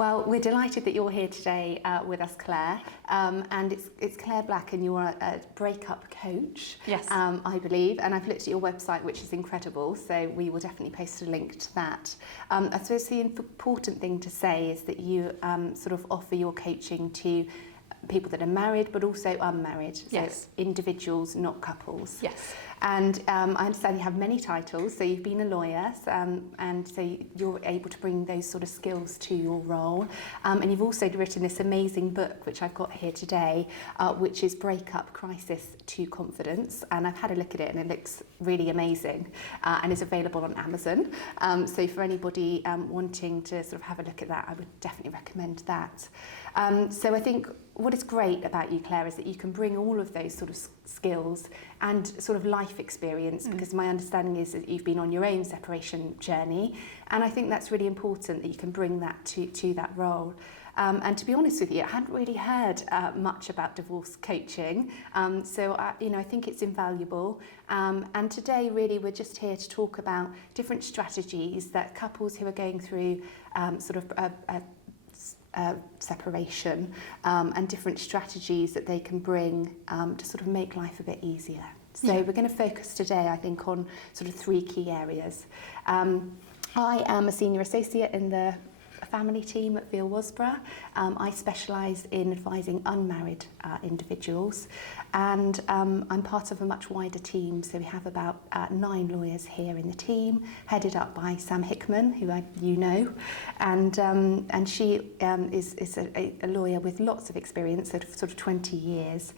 Well, we're delighted that you're here today with us, Claire. And it's Claire Black, and you're a breakup coach, Yes. I believe. And I've looked at your website, which is incredible. So we will definitely post a link to that. I suppose the important thing to say is that you sort of offer your coaching to people that are married, but also unmarried. So Yes. individuals, not couples. Yes. And I understand you have many titles. So you've been a lawyer, and so you're able to bring those sort of skills to your role. And you've also written this amazing book, which I've got here today, which is Breakup Crisis to Confidence. And I've had a look at it, and it looks really amazing, and is available on Amazon. So for anybody wanting to sort of have a look at that, I would definitely recommend that. So I think what is great about you, Claire, is that you can bring all of those sort of skills and sort of life experience, because my understanding is that you've been on your own separation journey, and I think that's really important that you can bring that to that role. And to be honest with you, I hadn't really heard much about divorce coaching, so I think it's invaluable. And today, really, we're just here to talk about different strategies that couples who are going through sort of a separation, and different strategies that they can bring to sort of make life a bit easier. So we're going to focus today, I think, on sort of three key areas. I am a senior associate in the family team at Veal Wasborough. I specialise in advising unmarried individuals, and I'm part of a much wider team. So we have about 9 lawyers here in the team, headed up by Sam Hickman, who you know, and she is a lawyer with lots of experience, sort of 20 years,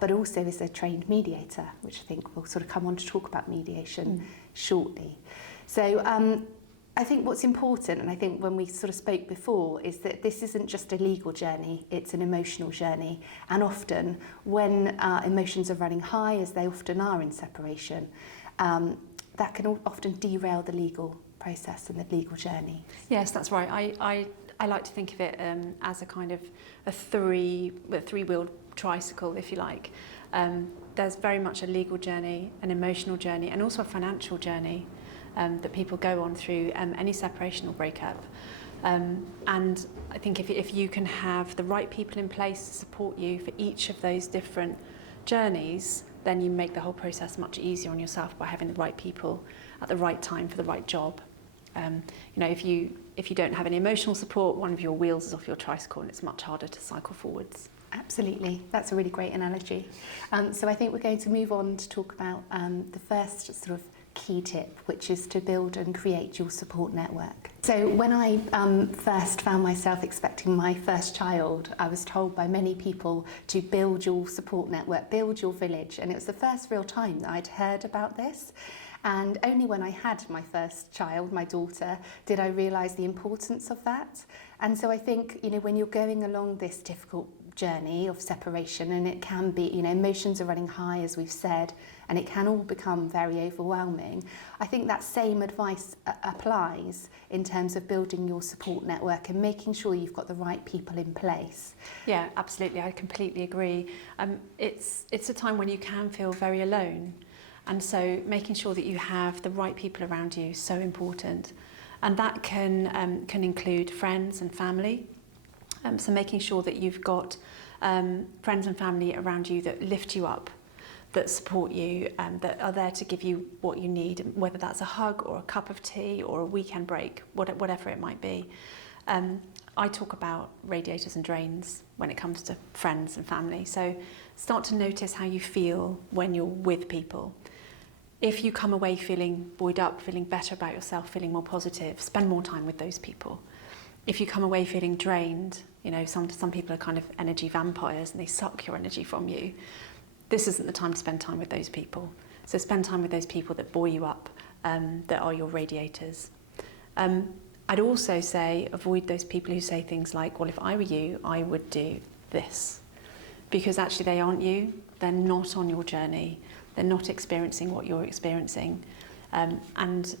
but also is a trained mediator, which I think we'll sort of come on to talk about mediation shortly. So I think what's important, and I think when we sort of spoke before, is that this isn't just a legal journey, it's an emotional journey. And often when emotions are running high, as they often are in separation, that can often derail the legal process and the legal journey. Yes, that's right. I like to think of it as a kind of a three-wheeled tricycle, if you like. There's very much a legal journey, an emotional journey, and also a financial journey that people go on through any separation or breakup. And I think if you can have the right people in place to support you for each of those different journeys, then you make the whole process much easier on yourself by having the right people at the right time for the right job. If you don't have any emotional support, one of your wheels is off your tricycle, and it's much harder to cycle forwards. Absolutely, that's a really great analogy. So I think we're going to move on to talk about the first sort of key tip, which is to build and create your support network. So when I first found myself expecting my first child, I was told by many people to build your support network, build your village, and it was the first real time that I'd heard about this. And only when I had my first child, my daughter, did I realise the importance of that. And so I think, when you're going along this difficult journey of separation, and it can be, emotions are running high, as we've said, and it can all become very overwhelming. I think that same advice applies in terms of building your support network and making sure you've got the right people in place. Yeah, absolutely. I completely agree. It's a time when you can feel very alone. And so making sure that you have the right people around you is so important. And that can include friends and family. So making sure that you've got friends and family around you that lift you up, that support you, that are there to give you what you need, whether that's a hug or a cup of tea or a weekend break, whatever it might be. I talk about radiators and drains when it comes to friends and family. So start to notice how you feel when you're with people. If you come away feeling buoyed up, feeling better about yourself, feeling more positive, spend more time with those people. If you come away feeling drained, some people are kind of energy vampires and they suck your energy from you. This isn't the time to spend time with those people. So spend time with those people that buoy you up, that are your radiators. I'd also say avoid those people who say things like, well, if I were you, I would do this. Because actually they aren't you. They're not on your journey. They're not experiencing what you're experiencing. And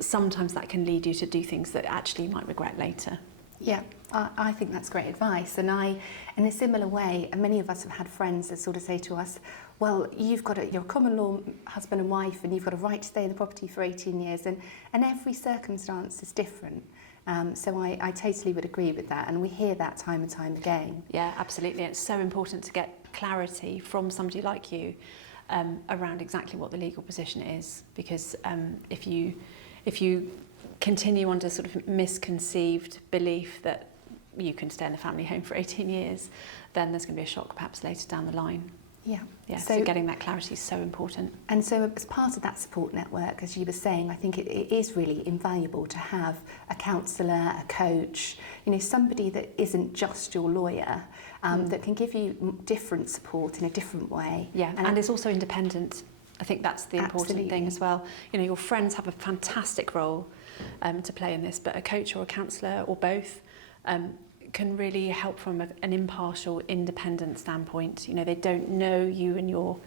sometimes that can lead you to do things that actually you might regret later. Yeah, I think that's great advice. And in a similar way, many of us have had friends that sort of say to us, well, you're a common law husband and wife, and you've got a right to stay in the property for 18 years, and every circumstance is different. So I totally would agree with that, and we hear that time and time again. Yeah, absolutely. It's so important to get clarity from somebody like you around exactly what the legal position is, because if you continue under sort of misconceived belief that you can stay in a family home for 18 years, then there's going to be a shock perhaps later down the line. Yeah. Yeah, so getting that clarity is so important. And so as part of that support network, as you were saying, I think it is really invaluable to have a counsellor, a coach, somebody that isn't just your lawyer, that can give you different support in a different way. Yeah, and it's also independent. I think that's the important thing as well. Your friends have a fantastic role to play in this, but a coach or a counsellor or both can really help from an impartial, independent standpoint. They don't know you and your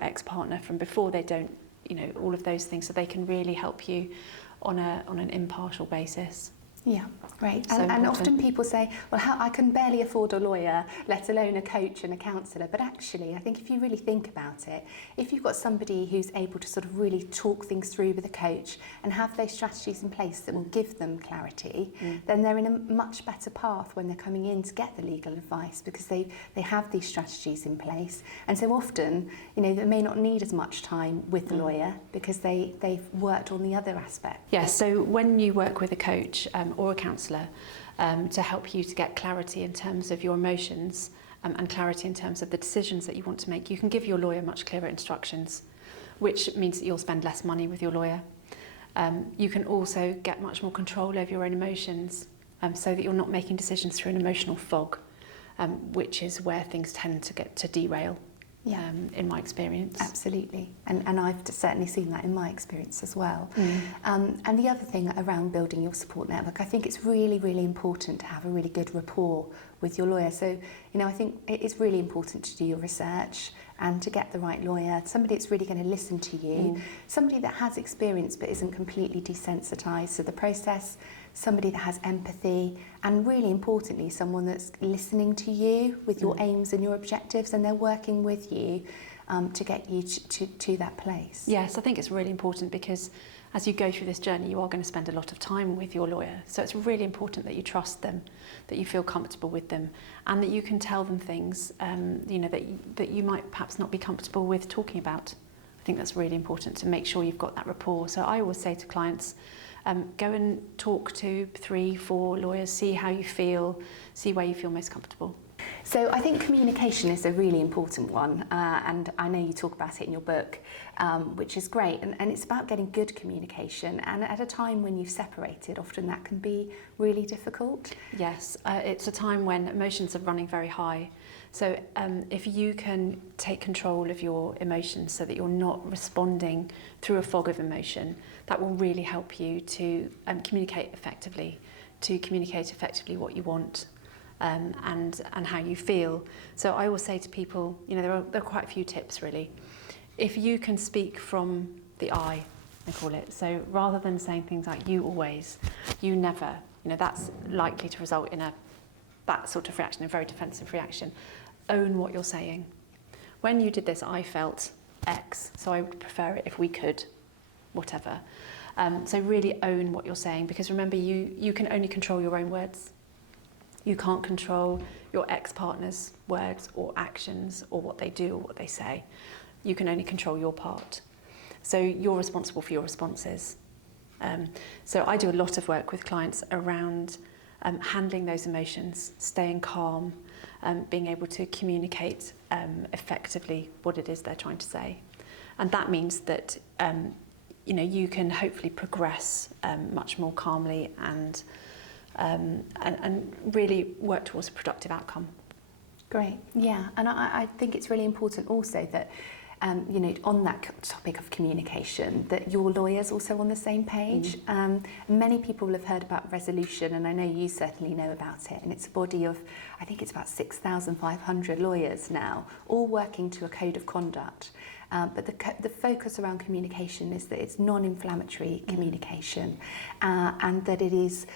ex-partner from before. They don't, all of those things. So they can really help you on an impartial basis. Yeah, great. So and often people say, well, I can barely afford a lawyer, let alone a coach and a counsellor. But actually, I think if you really think about it, if you've got somebody who's able to sort of really talk things through with a coach and have those strategies in place that will give them clarity, then they're in a much better path when they're coming in to get the legal advice, because they have these strategies in place. And so often, they may not need as much time with the lawyer because they've worked on the other aspect. Yeah, so when you work with a coach or a counsellor to help you to get clarity in terms of your emotions and clarity in terms of the decisions that you want to make, you can give your lawyer much clearer instructions, which means that you'll spend less money with your lawyer. You can also get much more control over your own emotions so that you're not making decisions through an emotional fog, which is where things tend to derail. Yeah. In my experience. Absolutely. And I've certainly seen that in my experience as well. And the other thing around building your support network, I think it's really, really important to have a really good rapport with your lawyer. So, I think it is really important to do your research and to get the right lawyer, somebody that's really going to listen to you, somebody that has experience but isn't completely desensitised to the process, somebody that has empathy, and really importantly, someone that's listening to you with your aims and your objectives, and they're working with you to get you to that place. Yes, I think it's really important, because as you go through this journey, you are going to spend a lot of time with your lawyer. So it's really important that you trust them, that you feel comfortable with them, and that you can tell them things that you might perhaps not be comfortable with talking about. I think that's really important to make sure you've got that rapport. So I always say to clients, go and talk to 3-4 lawyers, see how you feel, see where you feel most comfortable. So I think communication is a really important one, and I know you talk about it in your book, which is great, and it's about getting good communication, and at a time when you've separated, often that can be really difficult. Yes, it's a time when emotions are running very high. So if you can take control of your emotions so that you're not responding through a fog of emotion, that will really help you to communicate effectively what you want and how you feel. So I always say to people, there are quite a few tips really. If you can speak from the I, I call it, so rather than saying things like you always, you never, that's likely to result in that sort of reaction, a very defensive reaction. Own what you're saying. When you did this, I felt X, so I would prefer it if we could, whatever. So really own what you're saying, because remember, you can only control your own words. You can't control your ex-partner's words or actions or what they do or what they say. You can only control your part. So you're responsible for your responses. So I do a lot of work with clients around handling those emotions, staying calm, being able to communicate effectively what it is they're trying to say. And that means that you can hopefully progress much more calmly and really work towards a productive outcome. Great, yeah, and I think it's really important also that on that topic of communication, that your lawyer's also on the same page. Many people have heard about resolution, and I know you certainly know about it, and it's a body of, I think it's about 6,500 lawyers now, all working to a code of conduct. But the focus around communication is that it's non-inflammatory communication, and that it is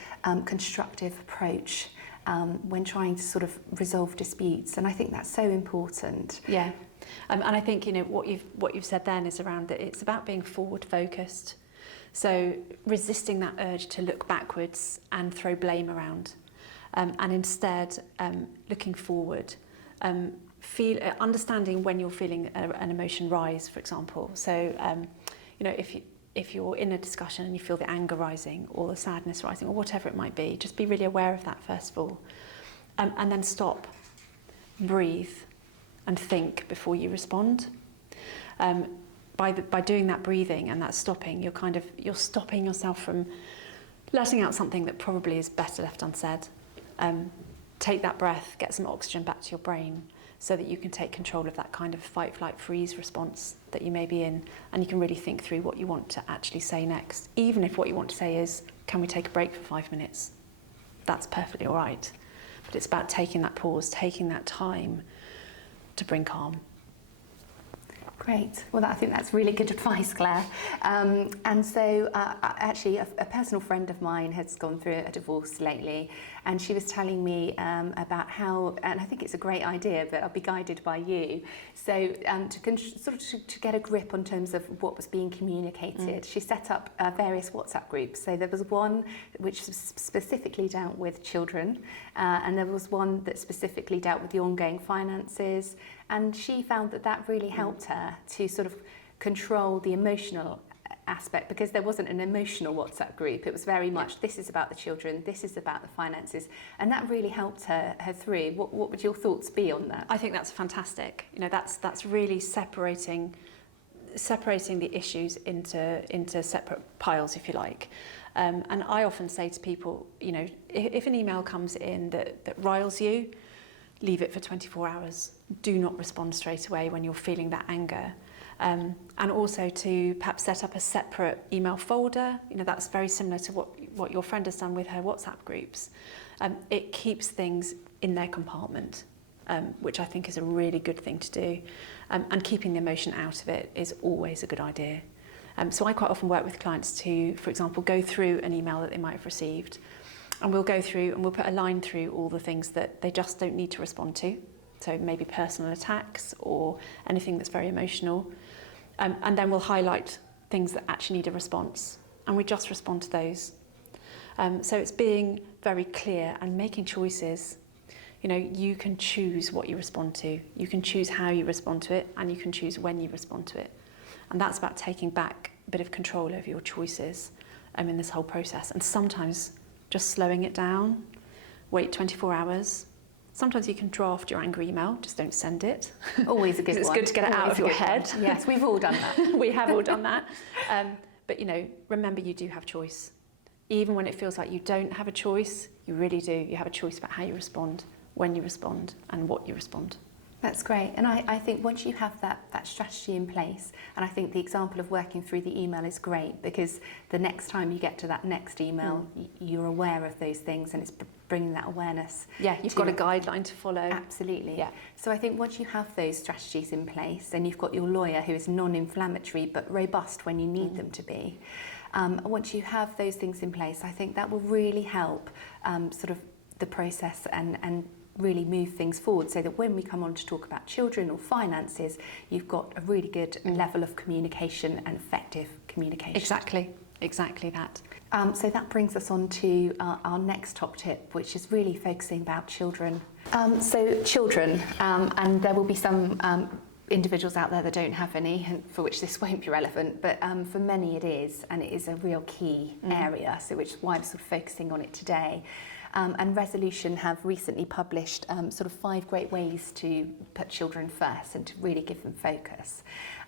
constructive approach when trying to sort of resolve disputes, and I think that's so important. Yeah. And I think what you've said then is around that it's about being forward focused. So resisting that urge to look backwards and throw blame around, and instead looking forward, understanding when you're feeling an emotion rise, for example. So, if you're in a discussion and you feel the anger rising or the sadness rising or whatever it might be, just be really aware of that first of all, and then stop, breathe, and think before you respond. By doing that breathing and that stopping, you're stopping yourself from letting out something that probably is better left unsaid. Take that breath, get some oxygen back to your brain so that you can take control of that kind of fight, flight, freeze response that you may be in, and you can really think through what you want to actually say next. Even if what you want to say is, can we take a break for 5 minutes? That's perfectly all right. But it's about taking that pause, taking that time to bring calm. Great. Well, I think that's really good advice, Claire. And so actually, a personal friend of mine has gone through a divorce lately, and she was telling me about how, and I think it's a great idea, but I'll be guided by you. So to get a grip on terms of what was being communicated, she set up various WhatsApp groups. So there was one which specifically dealt with children, and there was one that specifically dealt with the ongoing finances. And she found that really helped her to sort of control the emotional aspect, because there wasn't an emotional WhatsApp group. It was very much, this is about the children, this is about the finances. And that really helped her through. What would your thoughts be on that? I think that's fantastic. That's really separating the issues into separate piles, if you like. And I often say to people, if an email comes in that riles you, leave it for 24 hours. Do not respond straight away when you're feeling that anger. And also to perhaps set up a separate email folder. That's very similar to what your friend has done with her WhatsApp groups. It keeps things in their compartment, which I think is a really good thing to do. And keeping the emotion out of it is always a good idea. So I quite often work with clients to, for example, go through an email that they might have received, and we'll go through and we'll put a line through all the things that they just don't need to respond to. So maybe personal attacks or anything that's very emotional. And then we'll highlight things that actually need a response. And we just respond to those. So it's being very clear and making choices. You can choose what you respond to. You can choose how you respond to it, and you can choose when you respond to it. And that's about taking back a bit of control over your choices in this whole process. And sometimes just slowing it down, wait 24 hours. Sometimes you can draft your angry email, just don't send it. Always a good one. It's good to get it out of your head. Yes, we've all done that. We have all done that. But remember, you do have choice. Even when it feels like you don't have a choice, you really do. You have a choice about how you respond, when you respond, and what you respond. That's great. And I think once you have that strategy in place, and I think the example of working through the email is great, because the next time you get to that next email, you're aware of those things, and it's bringing that awareness. Yeah, you've got a guideline to follow. Absolutely. Yeah. So I think once you have those strategies in place, and you've got your lawyer who is non-inflammatory but robust when you need them to be, once you have those things in place, I think that will really help sort of the process and really move things forward, so that when we come on to talk about children or finances, you've got a really good level of communication and effective communication. Exactly that. So that brings us on to our next top tip, which is really focusing about children. So children, and there will be some individuals out there that don't have any, and for which this won't be relevant, but for many it is, and it is a real key area, so which is why I'm sort of focusing on it today. And Resolution have recently published sort of 5 great ways to put children first and to really give them focus.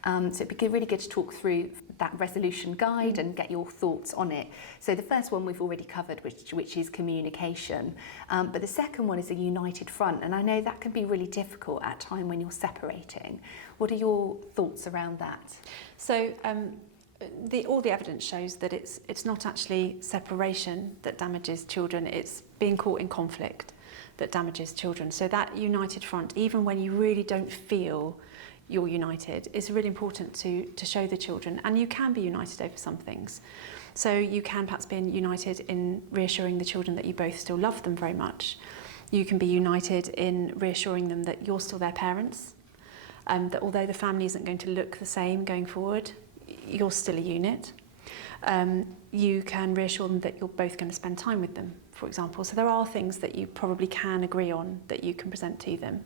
So it'd be really good to talk through that Resolution guide and get your thoughts on it. So the first one we've already covered, which is communication. But the second one is a united front. And I know that can be really difficult at a time when you're separating. What are your thoughts around that? So all the evidence shows that it's not actually separation that damages children, it's being caught in conflict that damages children. So that united front, even when you really don't feel you're united, is really important to show the children. And you can be united over some things. So you can perhaps be united in reassuring the children that you both still love them very much. You can be united in reassuring them that you're still their parents, that although the family isn't going to look the same going forward, you're still a unit. You can reassure them that you're both going to spend time with them, for example. So there are things that you probably can agree on that you can present to them.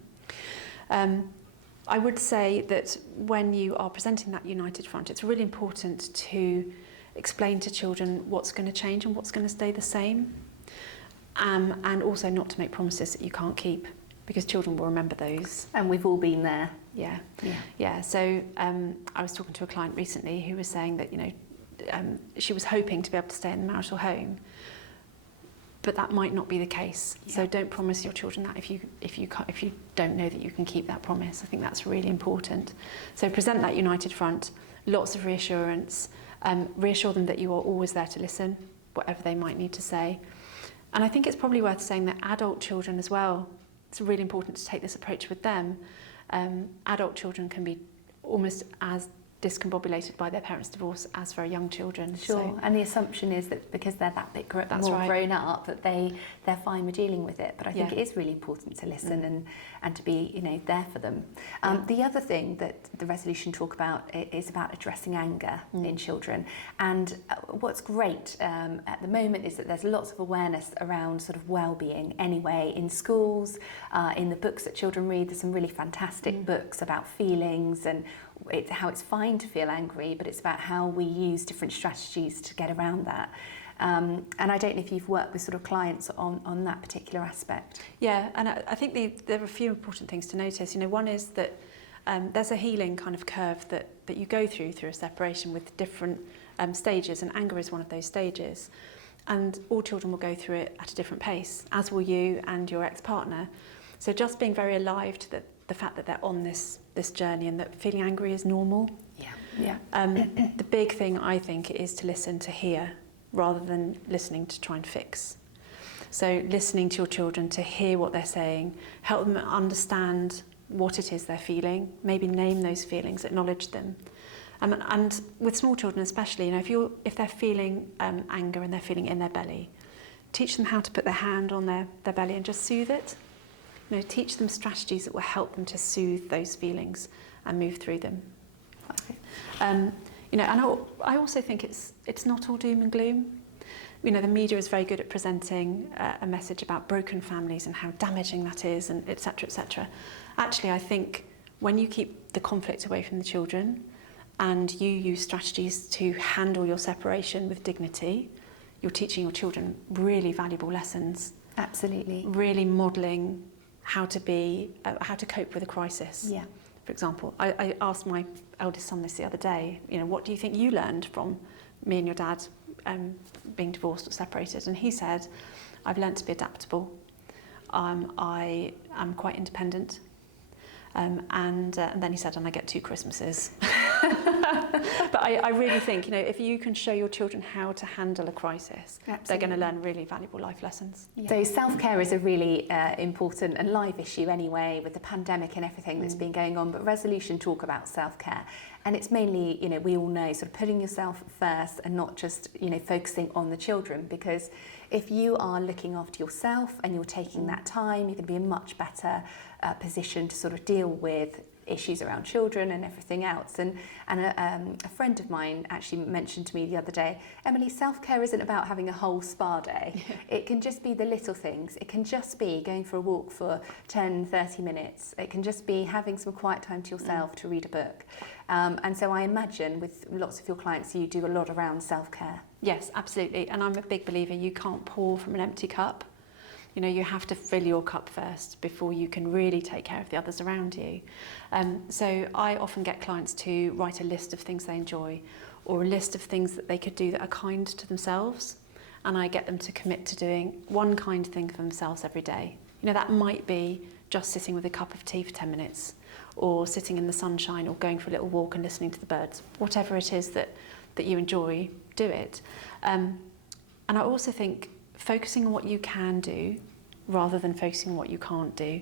I would say that when you are presenting that united front, it's really important to explain to children what's going to change and what's going to stay the same, and also not to make promises that you can't keep, because children will remember those. And we've all been there. Yeah. So I was talking to a client recently who was saying that, she was hoping to be able to stay in the marital home, but that might not be the case. Yeah. So don't promise your children that if you don't know that you can keep that promise. I think that's really important. So present that united front, lots of reassurance, reassure them that you are always there to listen, whatever they might need to say. And I think it's probably worth saying that adult children as well, it's really important to take this approach with them. Adult children can be almost as discombobulated by their parents' divorce as very young children. Sure, So, and the assumption is that because they're that bit That's more right. grown up, that they're fine with dealing with it. But I think it is really important to listen and to be there for them. The other thing that the resolution talk about is about addressing anger in children. And what's great at the moment is that there's lots of awareness around sort of well-being anyway in schools, in the books that children read. There's some really fantastic books about feelings and how it's fine to feel angry, but it's about how we use different strategies to get around that. And I don't know if you've worked with sort of clients on that particular aspect. Yeah, and I think there are a few important things to notice. One is that there's a healing kind of curve that you go through a separation with different stages, and anger is one of those stages. And all children will go through it at a different pace, as will you and your ex-partner. So just being very alive to the fact that they're on this journey and that feeling angry is normal. Yeah. The big thing, I think, is to listen to hear rather than listening to try and fix. So listening to your children to hear what they're saying, help them understand what it is they're feeling, maybe name those feelings, acknowledge them. And with small children especially, if they're feeling anger and they're feeling it in their belly, teach them how to put their hand on their belly and just soothe it. Teach them strategies that will help them to soothe those feelings and move through them. Okay. And I also think it's not all doom and gloom. The media is very good at presenting a message about broken families and how damaging that is, and et cetera, et cetera. Actually, I think when you keep the conflict away from the children and you use strategies to handle your separation with dignity, you're teaching your children really valuable lessons. Absolutely. Really modelling how to cope with a crisis. Yeah. For example, I asked my eldest son this the other day, what do you think you learned from me and your dad being divorced or separated? And he said, I've learned to be adaptable. I am quite independent. And then he said, and I get 2 Christmases. But I really think, if you can show your children how to handle a crisis, Absolutely. They're going to learn really valuable life lessons. Yeah. So self-care is a really important and live issue anyway, with the pandemic and everything that's been going on. But resolution talk about self-care, and it's mainly, we all know, sort of putting yourself first and not just, focusing on the children. Because if you are looking after yourself and you're taking that time, you're going to be in a much better position to sort of deal with issues around children and everything else. And a friend of mine actually mentioned to me the other day, Emily, self-care isn't about having a whole spa day. It can just be the little things. It can just be going for a walk for 10, 30 minutes. It can just be having some quiet time to yourself to read a book. And so I imagine with lots of your clients, you do a lot around self-care. Yes, absolutely. And I'm a big believer, you can't pour from an empty cup. You have to fill your cup first before you can really take care of the others around you. So I often get clients to write a list of things they enjoy, or a list of things that they could do that are kind to themselves. And I get them to commit to doing one kind thing for themselves every day. That might be just sitting with a cup of tea for 10 minutes, or sitting in the sunshine, or going for a little walk and listening to the birds. Whatever it is that you enjoy, do it. And I also think focusing on what you can do rather than focusing on what you can't do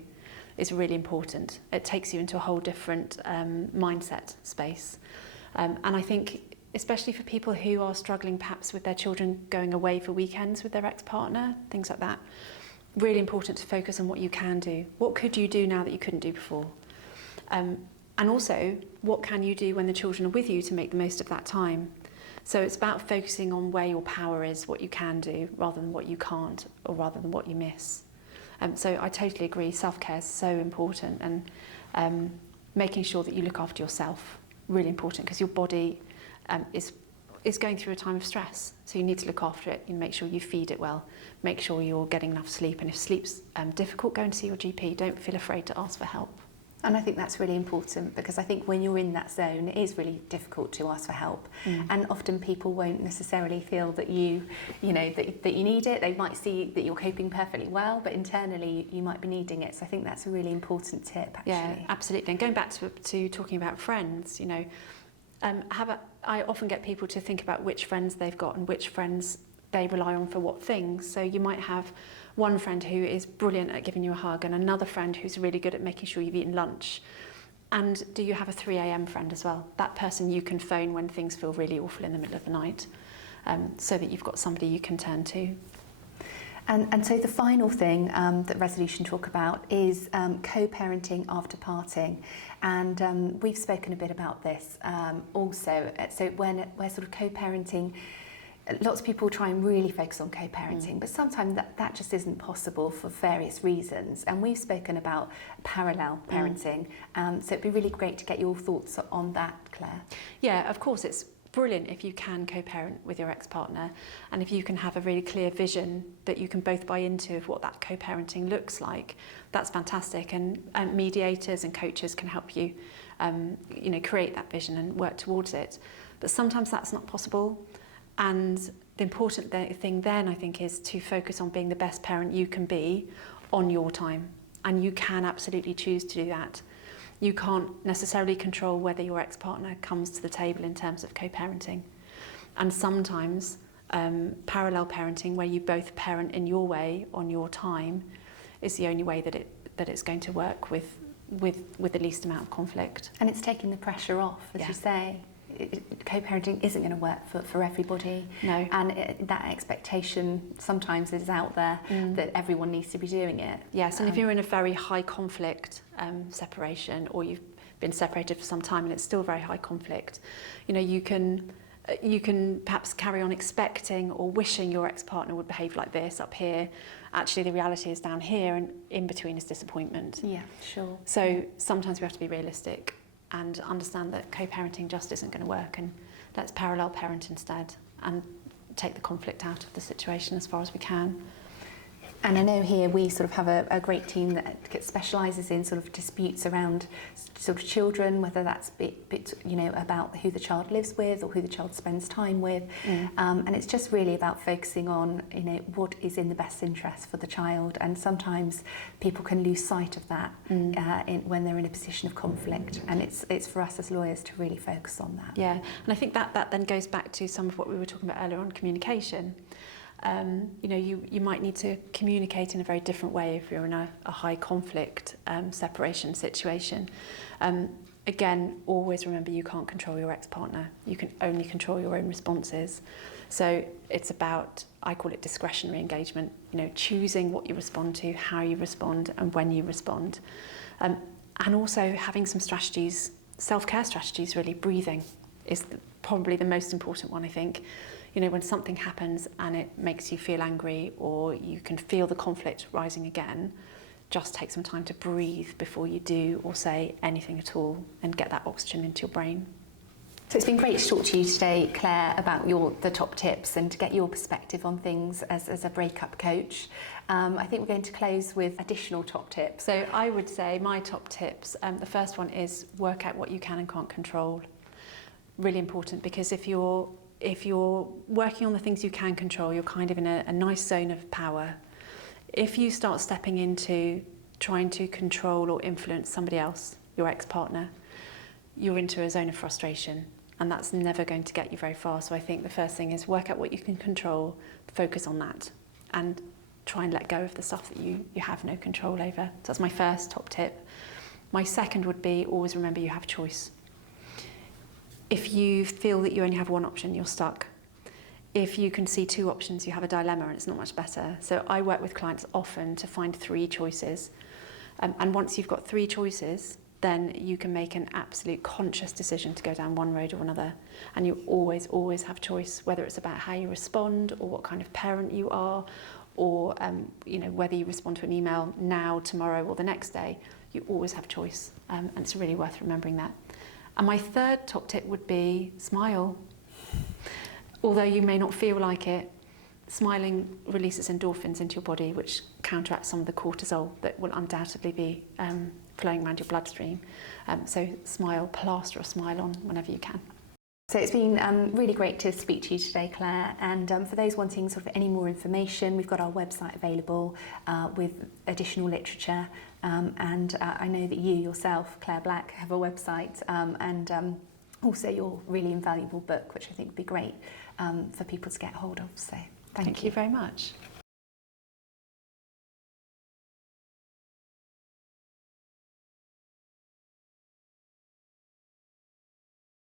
is really important. It takes you into a whole different mindset space. And I think, especially for people who are struggling perhaps with their children going away for weekends with their ex-partner, things like that, really important to focus on what you can do. What could you do now that you couldn't do before? And also, what can you do when the children are with you to make the most of that time? So it's about focusing on where your power is, what you can do, rather than what you can't, or rather than what you miss. So I totally agree, self-care is so important, and making sure that you look after yourself, really important, because your body is going through a time of stress. So you need to look after it. You make sure you feed it well, make sure you're getting enough sleep. And if sleep's difficult, go and see your GP. Don't feel afraid to ask for help. And I think that's really important, because I think when you're in that zone, it is really difficult to ask for help. And often people won't necessarily feel that you know, that you need it. They might see that you're coping perfectly well, but internally you might be needing it. So I think that's a really important tip, actually. Yeah, absolutely. And going back to talking about friends, you know, I often get people to think about which friends they've got and which friends they rely on for what things. So you might have one friend who is brilliant at giving you a hug, and another friend who's really good at making sure you've eaten lunch. And do you have a 3 a.m. friend as well? That person you can phone when things feel really awful in the middle of the night, so that you've got somebody you can turn to. And so the final thing that Resolution talk about is co-parenting after parting. And we've spoken a bit about this also. So when we're sort of co-parenting, lots of people try and really focus on co-parenting, but sometimes that just isn't possible for various reasons. And we've spoken about parallel parenting. So it'd be really great to get your thoughts on that, Claire. Yeah, of course, it's brilliant if you can co-parent with your ex-partner, and if you can have a really clear vision that you can both buy into of what that co-parenting looks like. That's fantastic, and mediators and coaches can help you you know, create that vision and work towards it. But sometimes that's not possible. And the important thing then, I think, is to focus on being the best parent you can be on your time. And you can absolutely choose to do that. You can't necessarily control whether your ex-partner comes to the table in terms of co-parenting. And sometimes parallel parenting, where you both parent in your way on your time, is the only way that it's going to work with the least amount of conflict. And it's taking the pressure off, as you say. Co-parenting isn't going to work for everybody. No. And that expectation sometimes is out there that everyone needs to be doing it. Yes, and if you're in a very high conflict separation, or you've been separated for some time and it's still very high conflict, you know, you can perhaps carry on expecting or wishing your ex-partner would behave like this up here. Actually, the reality is down here, and in between is disappointment. Yeah, sure. So sometimes we have to be realistic and understand that co-parenting just isn't going to work, and let's parallel parent instead and take the conflict out of the situation as far as we can. And I know here we sort of have a great team that specialises in sort of disputes around sort of children, whether that's you know, about who the child lives with or who the child spends time with. And it's just really about focusing on, you know, what is in the best interest for the child. And sometimes people can lose sight of that when they're in a position of conflict. And it's for us as lawyers to really focus on that. Yeah, and I think that then goes back to some of what we were talking about earlier on, communication. You know, you might need to communicate in a very different way if you're in a high conflict separation situation. Again, always remember you can't control your ex-partner. You can only control your own responses. So it's about, I call it discretionary engagement, you know, choosing what you respond to, how you respond, and when you respond. And also having some strategies, self-care strategies, really. Breathing is probably the most important one, I think. You know, when something happens and it makes you feel angry, or you can feel the conflict rising again, just take some time to breathe before you do or say anything at all, and get that oxygen into your brain. So it's been great to talk to you today, Claire, about the top tips and to get your perspective on things as a breakup coach. I think we're going to close with additional top tips. So I would say my top tips, the first one is work out what you can and can't control. Really important, because if you're working on the things you can control, you're kind of in a nice zone of power. If you start stepping into trying to control or influence somebody else, your ex-partner, you're into a zone of frustration, and that's never going to get you very far. So I think the first thing is work out what you can control, focus on that, and try and let go of the stuff that you have no control over. So that's my first top tip. My second would be always remember you have choice. If you feel that you only have one option, you're stuck. If you can see two options, you have a dilemma, and it's not much better. So I work with clients often to find 3 choices. And once you've got 3 choices, then you can make an absolute conscious decision to go down one road or another. And you always have choice, whether it's about how you respond or what kind of parent you are, or whether you respond to an email now, tomorrow, or the next day. You always have choice, and it's really worth remembering that. And my third top tip would be smile. Although you may not feel like it, smiling releases endorphins into your body, which counteracts some of the cortisol that will undoubtedly be flowing around your bloodstream. So smile, plaster a smile on whenever you can. So it's been really great to speak to you today, Claire. And for those wanting sort of any more information, we've got our website available with additional literature. And I know that you yourself, Claire Black, have a website and also your really invaluable book, which I think would be great for people to get hold of. So thank you very much.